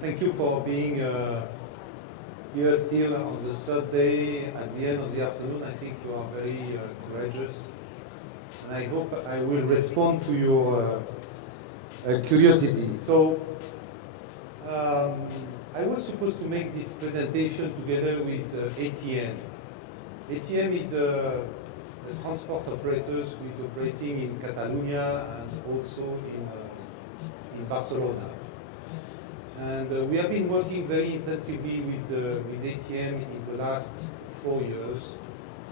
Thank you for being here still on the third day at the end of the afternoon. I think you are very courageous. And I hope I will respond to your curiosity. So, I was supposed to make this presentation together with ATM. ATM is a transport operator who is operating in Catalonia and also in Barcelona. And we have been working very intensively with ATM in the last 4 years,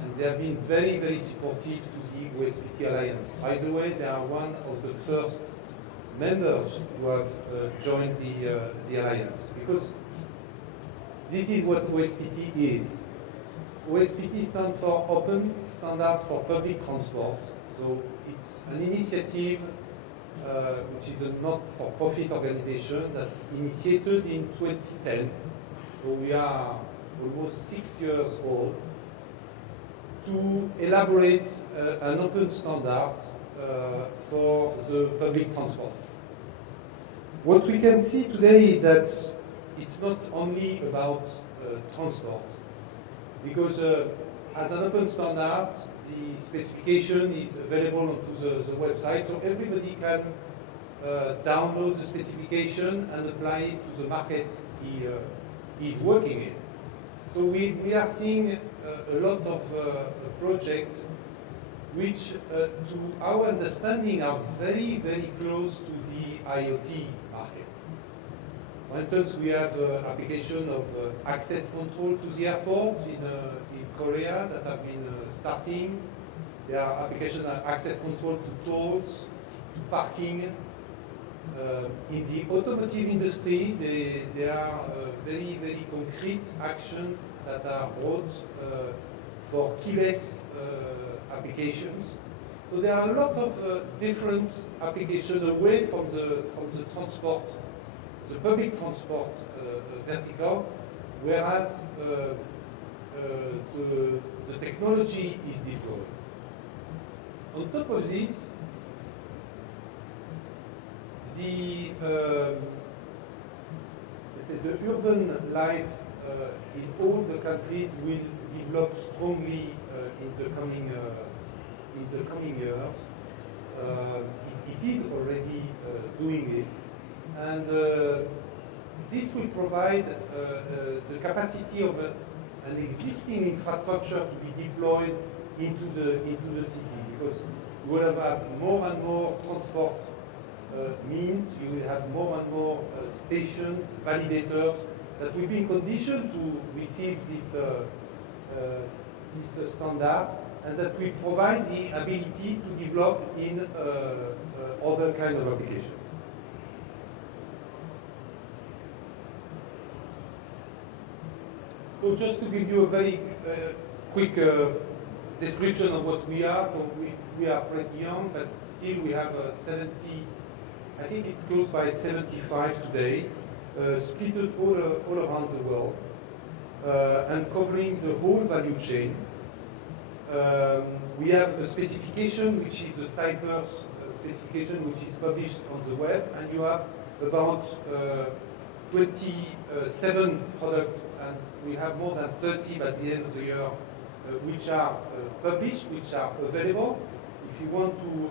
and they have been very, very supportive to the OSPT Alliance. By the way, they are one of the first members who have joined the Alliance, because this is what OSPT is. OSPT stands for Open Standard for Public Transport. So it's an initiative which is a not-for-profit organization that initiated in 2010. So we are almost 6 years old, to elaborate an open standard for the public transport. What we can see today is that it's not only about transport, because as an open standard, the specification is available onto the website, so everybody can download the specification and apply it to the market he is working in. So we are seeing a lot of projects which, to our understanding, are very, very close to the IoT market. For instance, we have application of access control to the airport in Korea that have been starting. There are applications of access control to tolls, to parking. In the automotive industry, there are very, very concrete actions that are brought for keyless applications. So there are a lot of different applications away from the transport, the public transport vertical, whereas the technology is deployed. On top of this, the urban life in all the countries will develop strongly in the coming years. It is already doing it, and this will provide the capacity of an existing infrastructure to be deployed into the city, because we will have more and more transport means. You will have more and more stations, validators that will be in condition to receive this standard, and that will provide the ability to develop in other kind of application. So just to give you a very quick description of what we are, so we are pretty young, but still we have 70, I think it's close by 75 today, split all around the world, and covering the whole value chain. We have a specification which is a Cypress specification which is published on the web, and you have about 27 products, and we have more than 30 by the end of the year, which are published, which are available. If you want to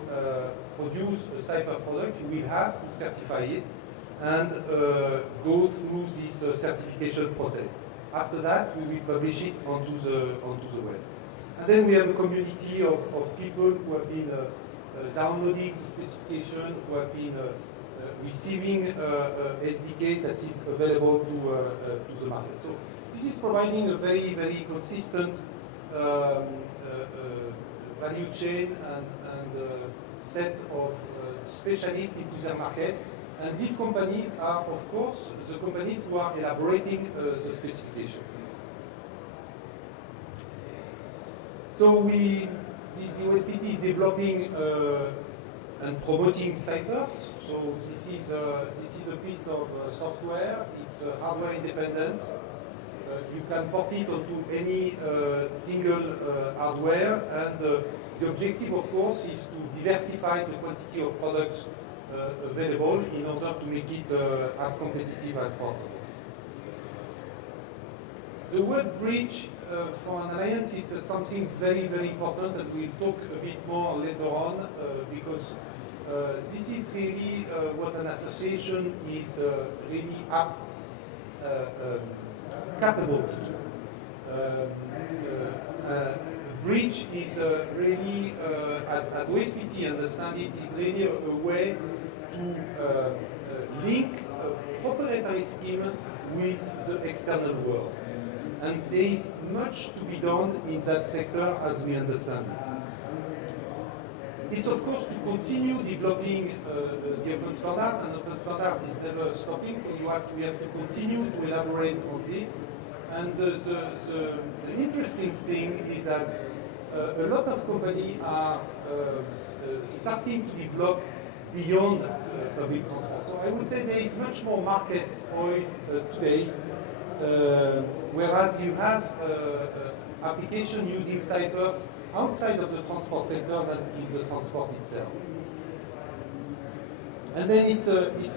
produce a Cypress product, you will have to certify it and go through this certification process. After that, we will publish it onto the web. And then we have a community of people who have been downloading the specification, who have been receiving SDK that is available to the market. So this is providing a very, very consistent value chain and set of specialists into their market. And these companies are, of course, the companies who are elaborating the specification. So the OSPT is developing and promoting Cypress. So this is a piece of software. It's hardware independent. You can port it onto any single hardware, and the objective, of course, is to diversify the quantity of products available in order to make it as competitive as possible. The word bridge for an alliance is something very, very important, and we'll talk a bit more later on, because this is really what an association is really capable to do. Bridge is really, as OSPT understand it, is really a way to link a proprietary scheme with the external world. And there is much to be done in that sector as we understand it. It's of course to continue developing the open standard, and open standard is never stopping, so we have to continue to elaborate on this. And the interesting thing is that a lot of companies are starting to develop beyond public transport. So I would say there is much more markets today, whereas you have application using Cypress outside of the transport sector than in the transport itself. And then it's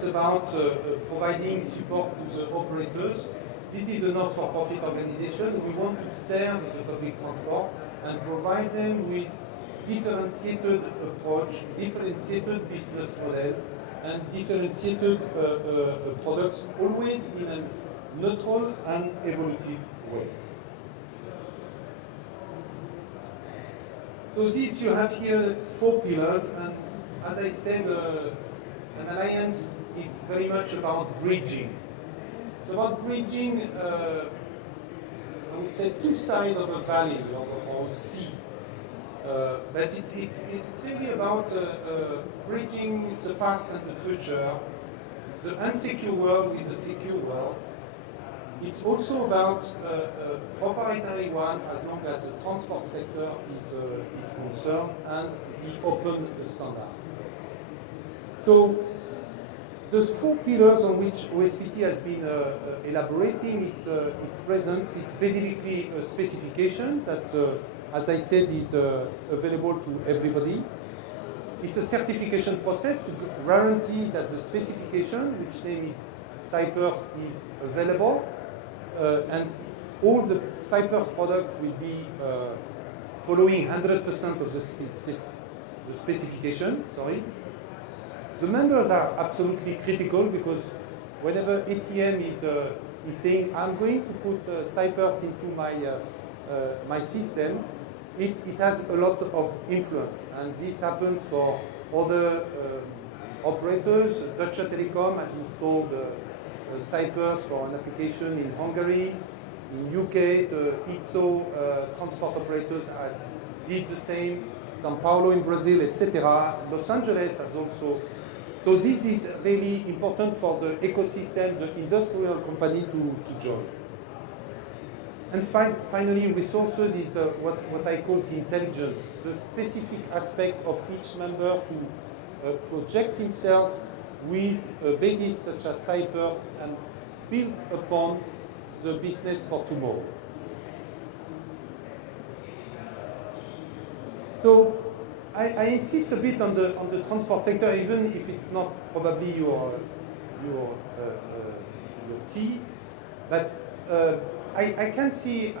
about providing support to the operators. This is a not-for-profit organization. We want to serve the public transport and provide them with differentiated approach, differentiated business model, and differentiated products, always in a neutral and evolutive way. So this, you have here 4 pillars, and as I said, an alliance is very much about bridging. It's about bridging, I would say, 2 sides of a valley or a sea. But it's really about bridging the past and the future, the unsecure world with the secure world. It's also about a proprietary one, as long as the transport sector is concerned, and the open standard. So those 4 pillars on which OSPT has been elaborating its presence, it's basically a specification that, as I said, is available to everybody. It's a certification process to guarantee that the specification, which name is Cypress, is available, and all the Cypress product will be following 100% of the specification. Sorry. The members are absolutely critical, because whenever ATM is saying, I'm going to put Cypress into my system, it has a lot of influence. And this happens for other operators. Deutsche Telekom has installed Cypress for an application in Hungary. In UK, the ITSO transport operators has did the same. São Paulo in Brazil, etc. Los Angeles has also. So this is really important for the ecosystem, the industrial company to join. And finally, resources is what I call the intelligence, the specific aspect of each member to project himself with a basis such as Cypress and build upon the business for tomorrow. So I insist a bit on the transport sector, even if it's not probably your tea, but I can see,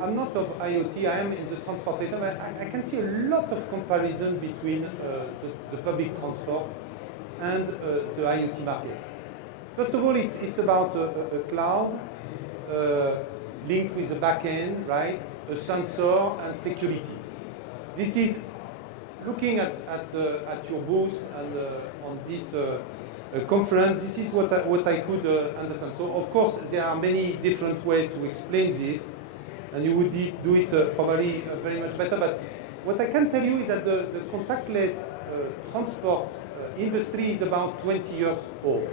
I'm not of IoT, I am in the transport sector, but I can see a lot of comparison between the public transport and the IoT market. First of all, it's about a cloud linked with a backend, right? A sensor and security. This is looking at your booth and on this conference. This is what I could understand. So of course there are many different ways to explain this, and you would do it probably very much better. But what I can tell you is that the contactless transport industry is about 20 years old,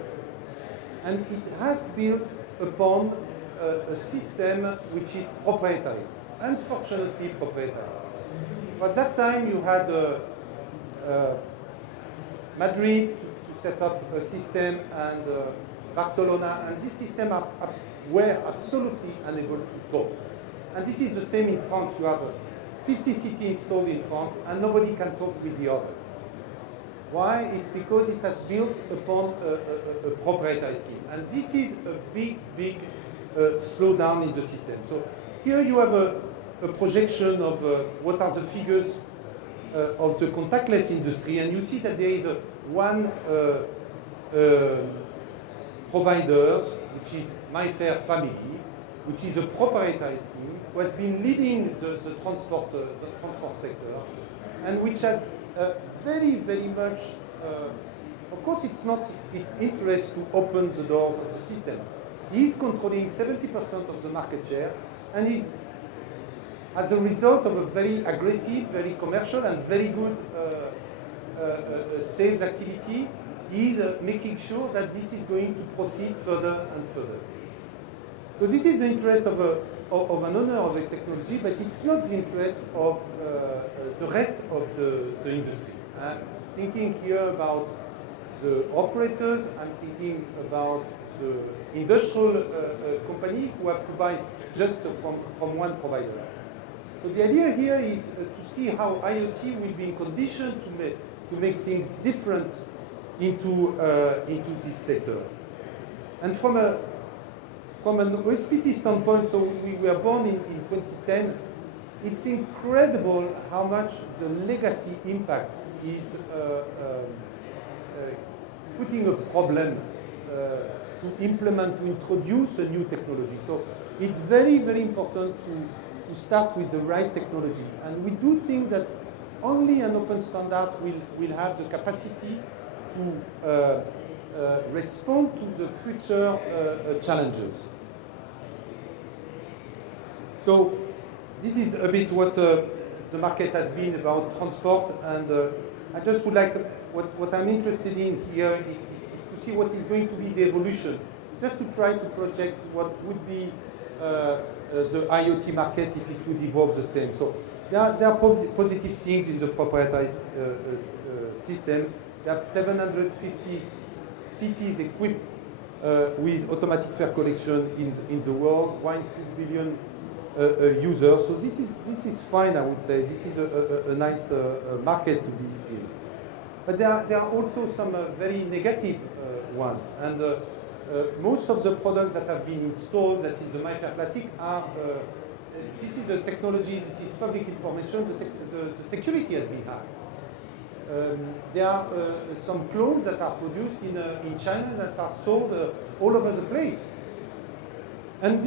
and it has built upon a system which is proprietary, unfortunately proprietary. At that time you had Madrid to set up a system, and Barcelona, and these systems were absolutely unable to talk. And this is the same in France. You have 50 cities installed in France, and nobody can talk with the other. Why? It's because it has built upon a proprietary scheme. And this is a big slowdown in the system. So here you have a projection of what are the figures of the contactless industry, and you see that there is one provider, which is MyFair Family, which is a proprietary scheme, who has been leading the transport sector, and which has very much, of course it's not its interest to open the doors of the system. He is controlling 70% of the market share, and is, as a result of a very aggressive, very commercial, and very good sales activity, he is making sure that this is going to proceed further and further. So this is the interest of an owner of a technology, but it's not the interest of the rest of the industry. I'm thinking here about the operators, I'm thinking about the industrial company who have to buy just from one provider. So the idea here is to see how IoT will be in condition to make things different into this sector. And from an OSPT standpoint, so we were born in 2010, it's incredible how much the legacy impact is putting a problem to implement, to introduce a new technology. So it's very important to start with the right technology. And we do think that only an open standard will have the capacity to respond to the future challenges. So this is a bit what the market has been about transport, and I just would like, what I'm interested in here is to see what is going to be the evolution, just to try to project what would be the IoT market if it would evolve the same. So there are positive things in the proprietary system. There are 750 cities equipped with automatic fare collection in the world, 1-2 billion users. So this is fine, I would say. This is a nice market to be in. But there are also some very negative ones. And most of the products that have been installed, that is the MyFair Classic, are this is a technology, this is public information, the security has been hacked. There are some clones that are produced in China that are sold all over the place. And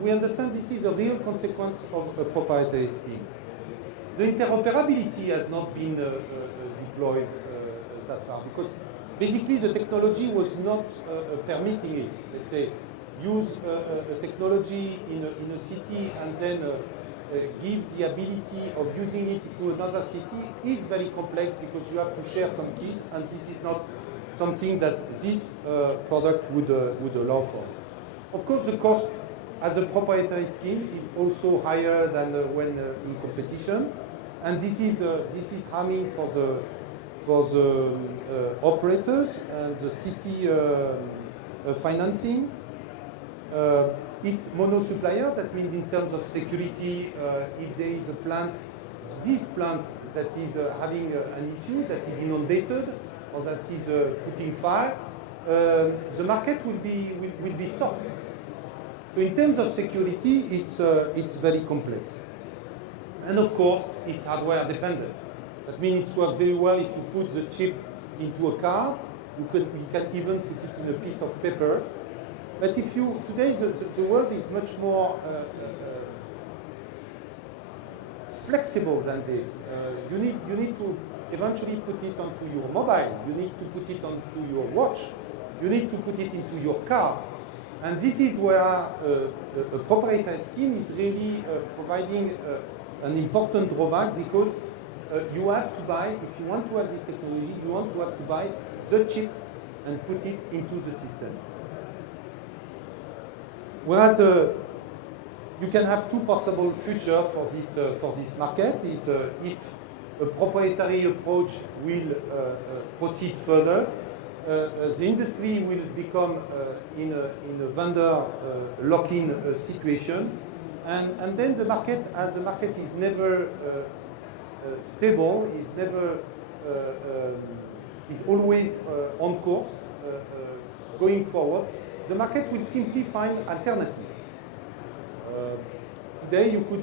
we understand this is a real consequence of a proprietary scheme. The interoperability has not been deployed that far, because basically the technology was not permitting it. Let's say, use a technology in a city and then give the ability of using it to another city is very complex, because you have to share some keys, and this is not something that this product would allow for. Of course, the cost as a proprietary scheme is also higher than when in competition, and this is harming for the operators and the city financing. It's mono-supplier. That means in terms of security, if there is a plant, this plant that is having an issue, that is inundated, or that is putting fire, the market will be stopped. So in terms of security, it's very complex. And of course, it's hardware dependent. That means it works very well if you put the chip into a car. You can even put it in a piece of paper. But if today the world is much more flexible than this. You need to eventually put it onto your mobile. You need to put it onto your watch. You need to put it into your car. And this is where a proprietary scheme is really providing an important drawback, because you have to buy, if you want to have this technology, you have to buy the chip and put it into the system. Whereas you can have two possible futures for this market. Is if a proprietary approach will proceed further. The industry will become in a vendor lock-in situation, and then the market, as the market is never stable, is always on course going forward, the market will simply find alternative. Today you could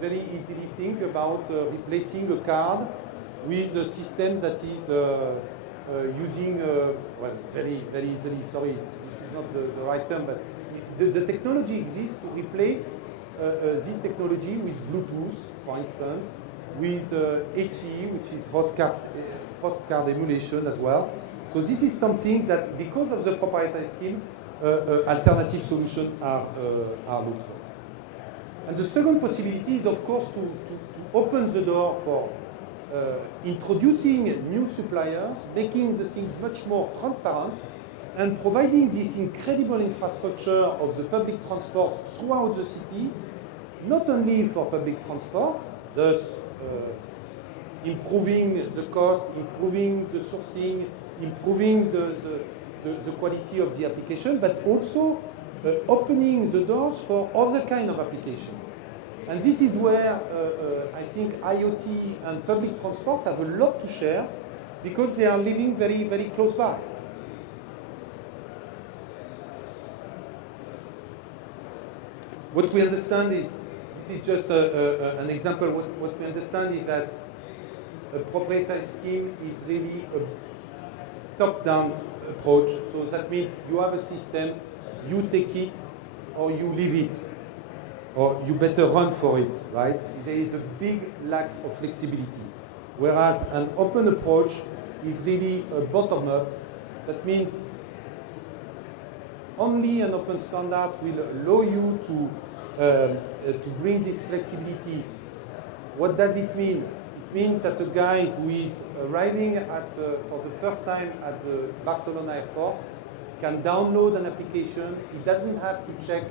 very easily think about replacing a card with a system that is using, well, very easily, sorry, this is not the right term, but the technology exists to replace this technology with Bluetooth, for instance, with HE, which is host card emulation as well. So this is something that, because of the proprietary scheme, alternative solutions are looked for. And the second possibility is, of course, to open the door for introducing new suppliers, making the things much more transparent, and providing this incredible infrastructure of the public transport throughout the city, not only for public transport, thus improving the cost, improving the sourcing, improving the quality of the application, but also opening the doors for other kind of application. And this is where I think IoT and public transport have a lot to share, because they are living very close by. What we understand is, this is just an example, what we understand is that a proprietary scheme is really a top-down approach. So that means you have a system, you take it or you leave it, or you better run for it, right? There is a big lack of flexibility. Whereas an open approach is really a bottom-up. That means only an open standard will allow you to bring this flexibility. What does it mean? It means that a guy who is arriving for the first time at the Barcelona airport can download an application. He doesn't have to check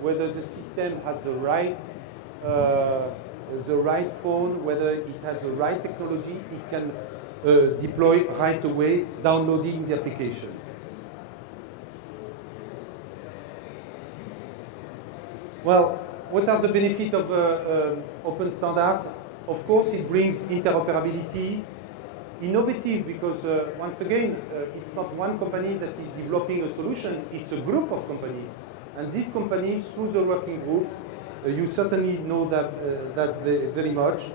whether the system has the right phone, whether it has the right technology. It can deploy right away, downloading the application. Well, what are the benefits of open standard? Of course, it brings interoperability, innovative, because once again, it's not one company that is developing a solution, it's a group of companies. And these companies, through the working groups, you certainly know that very much.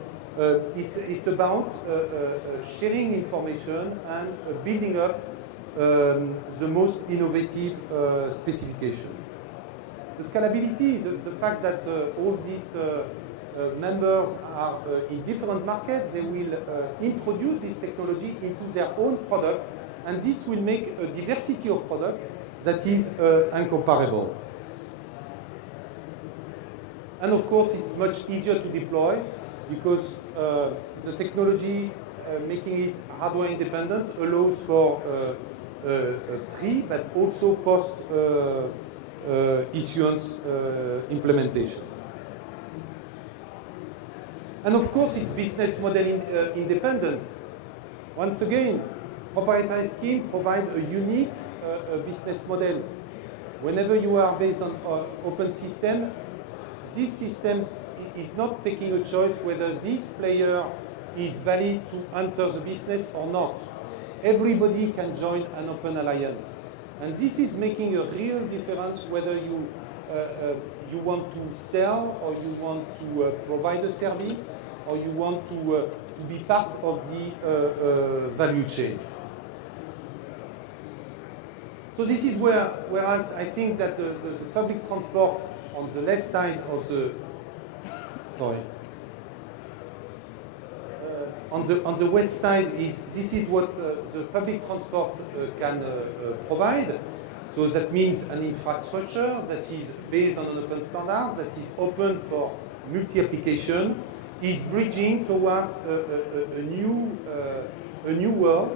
It's about sharing information and building up the most innovative specification. The scalability is the fact that all these members are in different markets. They will introduce this technology into their own product, and this will make a diversity of product that is incomparable. And of course, it's much easier to deploy because the technology, making it hardware independent, allows for pre, but also post issuance implementation. And of course, it's business model independent. Once again, proprietary scheme provide a unique business model. Whenever you are based on open system, this system is not taking a choice whether this player is valid to enter the business or not. Everybody can join an open alliance. And this is making a real difference whether you want to sell, or you want to provide a service, or you want to be part of the value chain. So this is whereas I think that the public transport on the left side of the, on the west side this is what the public transport can provide. So that means an infrastructure that is based on an open standard, that is open for multi-application, is bridging towards a new world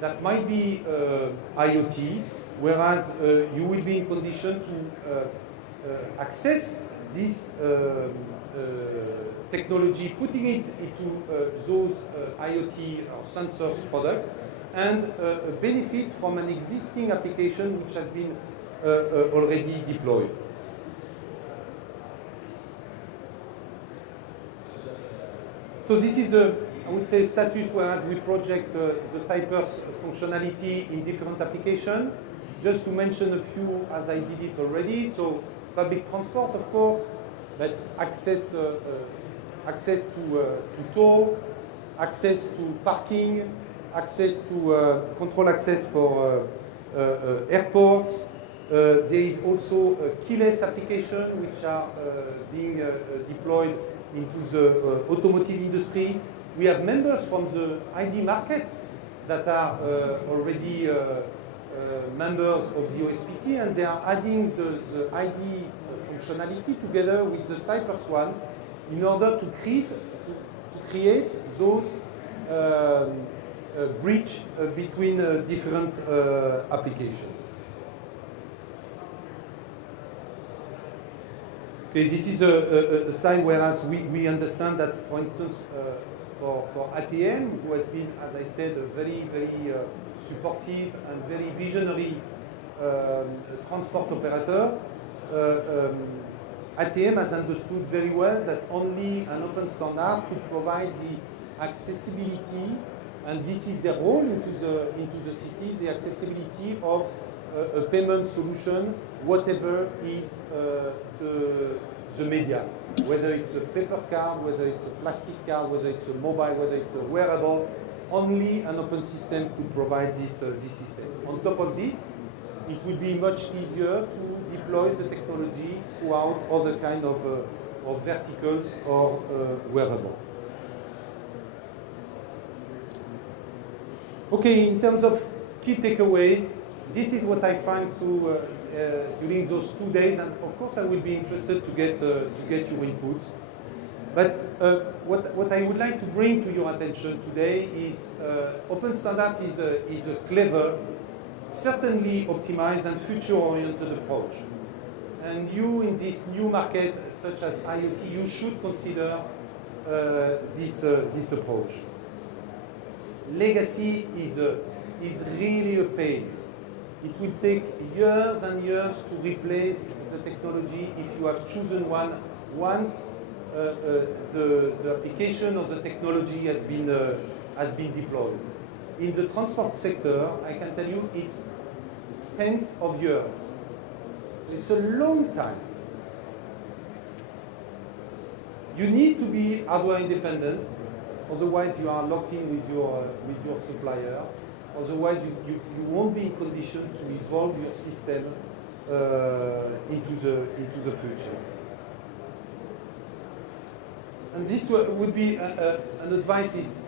that might be IoT, whereas you will be in condition to access this technology, putting it into those IoT or sensors product, and benefit from an existing application which has been already deployed. So this is I would say, status whereas we project the Cypress functionality in different applications. Just to mention a few as I did it already. So public transport, of course, but access to tolls, access to parking, access to control access for airports. There is also a keyless application which are being deployed into the automotive industry. We have members from the ID market that are already members of the OSPT, and they are adding the ID functionality together with the Cypress one in order to create those bridge between different applications. Okay, this is a slide whereas we understand that, for instance, for ATM, who has been, as I said, a very, very supportive and very visionary transport operator, ATM has understood very well that only an open standard could provide the accessibility, and this is their role into the cities, the accessibility of a payment solution, whatever is the media, whether it's a paper card, whether it's a plastic card, whether it's a mobile, whether it's a wearable. Only an open system could provide this system. On top of this, it will be much easier to deploy the technology throughout other kind of verticals or wearable. Okay, in terms of key takeaways, this is what I find through during those 2 days, and of course I will be interested to get your inputs. But what I would like to bring to your attention today is open standard is a clever, certainly optimized and future-oriented approach. And you in this new market, such as IoT, you should consider this approach. Legacy is really a pain. It will take years and years to replace the technology if you have chosen one once the application or the technology has been deployed. In the transport sector, I can tell you it's tens of years. It's a long time. You need to be hardware independent, otherwise you are locked in with your supplier. Otherwise, you won't be in condition to evolve your system into the future. And this would be an advice is,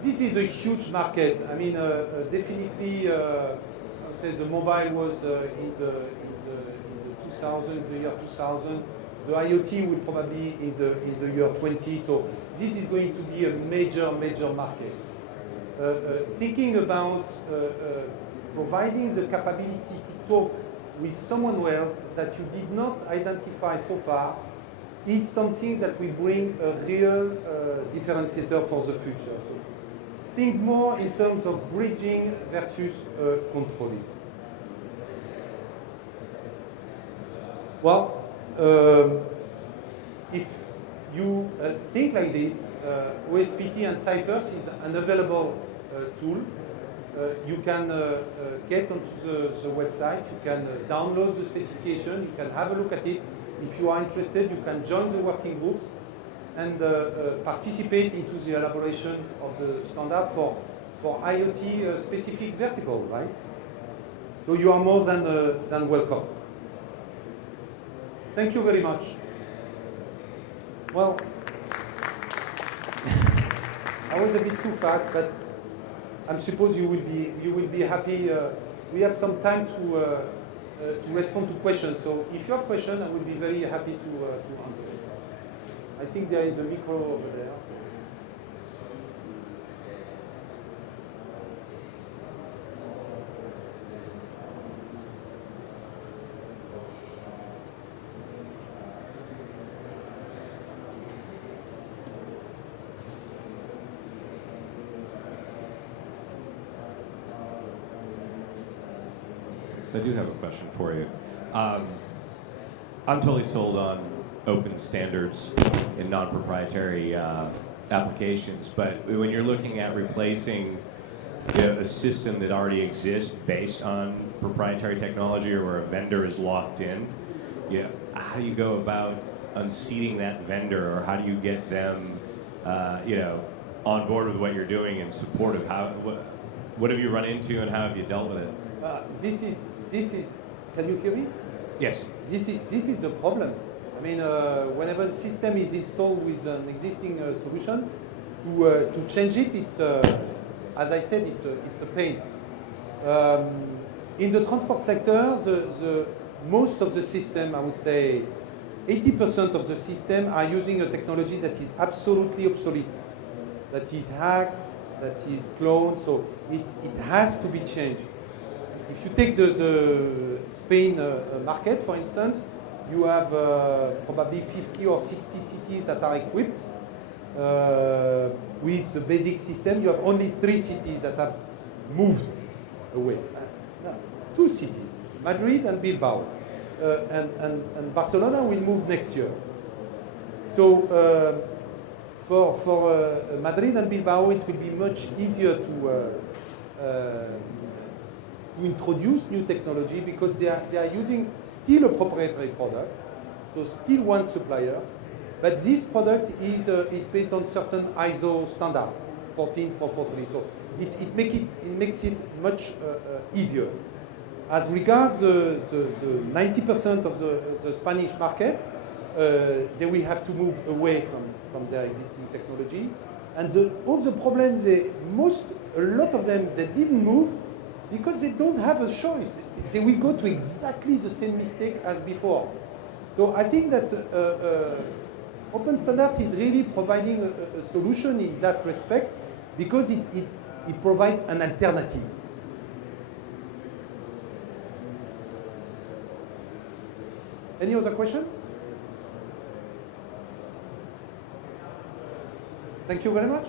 this is a huge market. I mean, definitely, I would say the mobile was in the 2000s, the year 2000. The IoT will probably in the year 20. So this is going to be a major market. Thinking about providing the capability to talk with someone else that you did not identify so far is something that will bring a real differentiator for the future. So think more in terms of bridging versus controlling. Well, if you think like this, OSPT and Cypress is an available tool. You can get onto the website, you can download the specification, you can have a look at it. If you are interested, you can join the working groups and participate into the elaboration of the standard for IoT specific vertical, right? So you are more than welcome. Thank you very much. Well, I was a bit too fast, but I suppose you will be happy. We have some time to respond to questions. So if you have questions, I will be very happy to answer. I think there is a micro over there. So. So I do have a question for you. I'm totally sold on open standards in non-proprietary applications, but when you're looking at replacing a system that already exists based on proprietary technology or where a vendor is locked in, how do you go about unseating that vendor, or how do you get them on board with what you're doing and supportive? What have you run into and how have you dealt with it? This is. Can you hear me? Yes. This is the problem. I mean, whenever the system is installed with an existing solution, to change it, it's as I said, it's a pain. In the transport sector, the most of the system, I would say, 80% of the system are using a technology that is absolutely obsolete, that is hacked, that is cloned, so it has to be changed. If you take the Spain market, for instance, you have probably 50 or 60 cities that are equipped with the basic system. You have only 3 cities that have moved away. No, 2 cities, Madrid and Bilbao. And Barcelona will move next year. So for Madrid and Bilbao, it will be much easier to introduce new technology because they are using still a proprietary product, so still one supplier, but this product is based on certain ISO standard, 14443. So it makes it much easier. As regards the 90% of the Spanish market, they will have to move away from their existing technology, and all the problems, a lot of them, they didn't move because they don't have a choice. They will go to exactly the same mistake as before. So I think that Open Standards is really providing a solution in that respect because it provides an alternative. Any other question? Thank you very much.